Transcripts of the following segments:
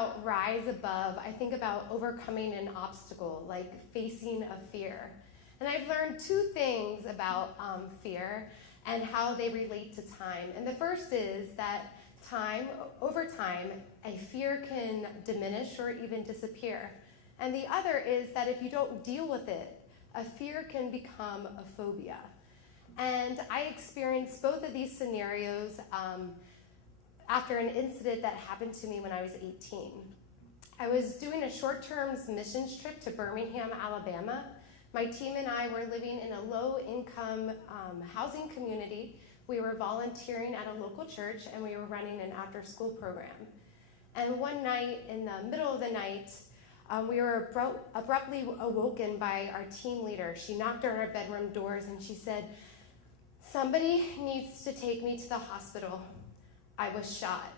about rise above, I think about overcoming an obstacle, like facing a fear. And I've learned two things about fear and how they relate to time. And the first is that over time, a fear can diminish or even disappear. And the other is that if you don't deal with it, a fear can become a phobia. And I experienced both of these scenarios after an incident that happened to me when I was 18. I was doing a short-term missions trip to Birmingham, Alabama. My team and I were living in a low-income housing community. We were volunteering at a local church, and we were running an after-school program. And one night, in the middle of the night, we were abruptly awoken by our team leader. She knocked on our bedroom doors, and she said, "Somebody needs to take me to the hospital. I was shot."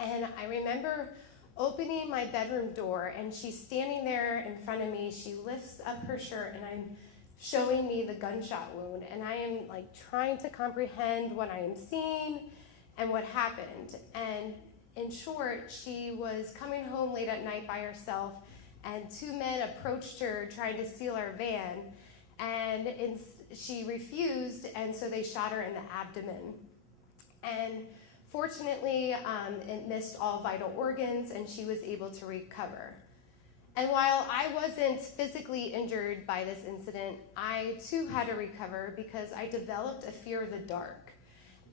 And I remember opening my bedroom door, and she's standing there in front of me. She lifts up her shirt, and I'm showing me the gunshot wound. And I am trying to comprehend what I am seeing and what happened. And in short, she was coming home late at night by herself, and two men approached her trying to steal our van. And she refused, and so they shot her in the abdomen. And fortunately, it missed all vital organs, and she was able to recover. And while I wasn't physically injured by this incident, I too had to recover because I developed a fear of the dark.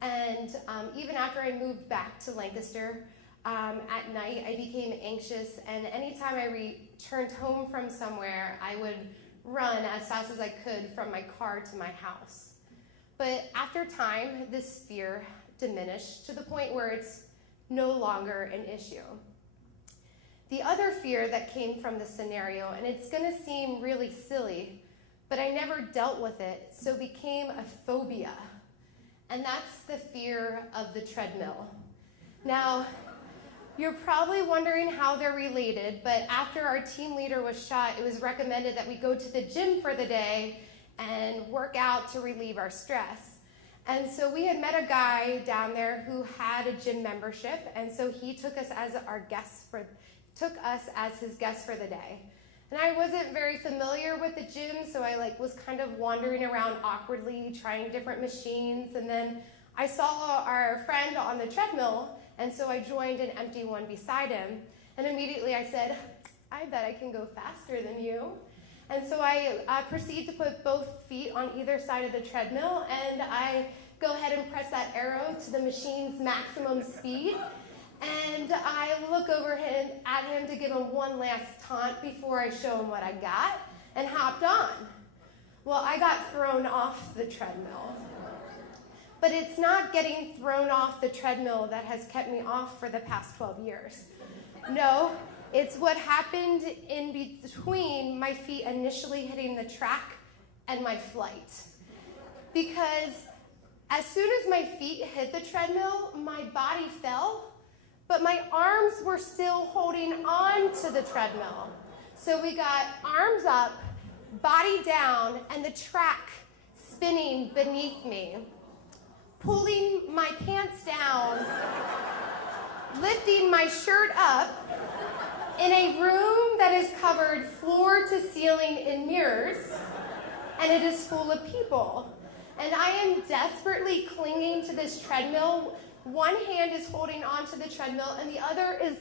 And even after I moved back to Lancaster, at night I became anxious, and anytime I returned home from somewhere, I would run as fast as I could from my car to my house. But after time, this fear diminished to the point where it's no longer an issue. The other fear that came from the scenario, and it's going to seem really silly, but I never dealt with it, so became a phobia, and that's the fear of the treadmill. Now, you're probably wondering how they're related, but after our team leader was shot, it was recommended that we go to the gym for the day and work out to relieve our stress. And so we had met a guy down there who had a gym membership, and so he took us as his guest for the day. And I wasn't very familiar with the gym, so I was kind of wandering around awkwardly, trying different machines, and then I saw our friend on the treadmill, and so I joined an empty one beside him, and immediately I said, "I bet I can go faster than you." And so I proceed to put both feet on either side of the treadmill, and I go ahead and press that arrow to the machine's maximum speed. And I look over at him to give him one last taunt before I show him what I got, and hopped on. Well, I got thrown off the treadmill. But it's not getting thrown off the treadmill that has kept me off for the past 12 years. No, it's what happened in between my feet initially hitting the track and my flight. Because as soon as my feet hit the treadmill, my body fell, but my arms were still holding on to the treadmill. So we got arms up, body down, and the track spinning beneath me, pulling my pants down, lifting my shirt up in a room that is covered floor to ceiling in mirrors, and it is full of people. And I am desperately clinging to this treadmill. One hand is holding onto the treadmill, and the other is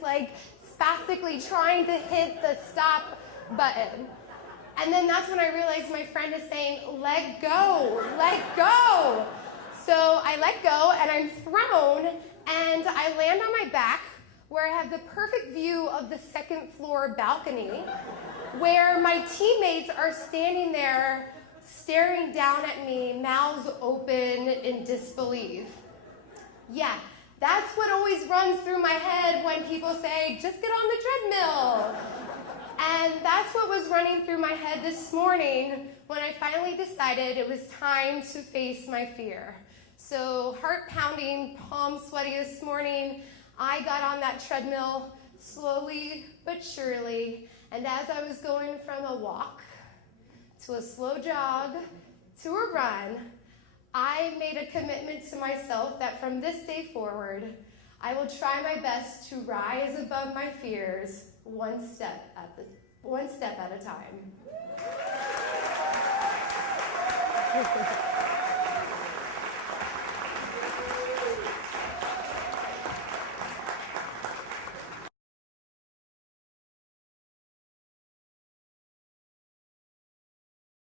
spastically trying to hit the stop button. And then that's when I realized my friend is saying, "Let go, let go." So I let go, and I'm thrown, and I land on my back, where I have the perfect view of the second floor balcony, where my teammates are standing there staring down at me, mouths open in disbelief. Yeah, that's what always runs through my head when people say, "Just get on the treadmill." And that's what was running through my head this morning when I finally decided it was time to face my fear. So heart pounding, palms sweaty this morning, I got on that treadmill slowly but surely. And as I was going from a walk to a slow jog to a run, I made a commitment to myself that from this day forward, I will try my best to rise above my fears one step at a time.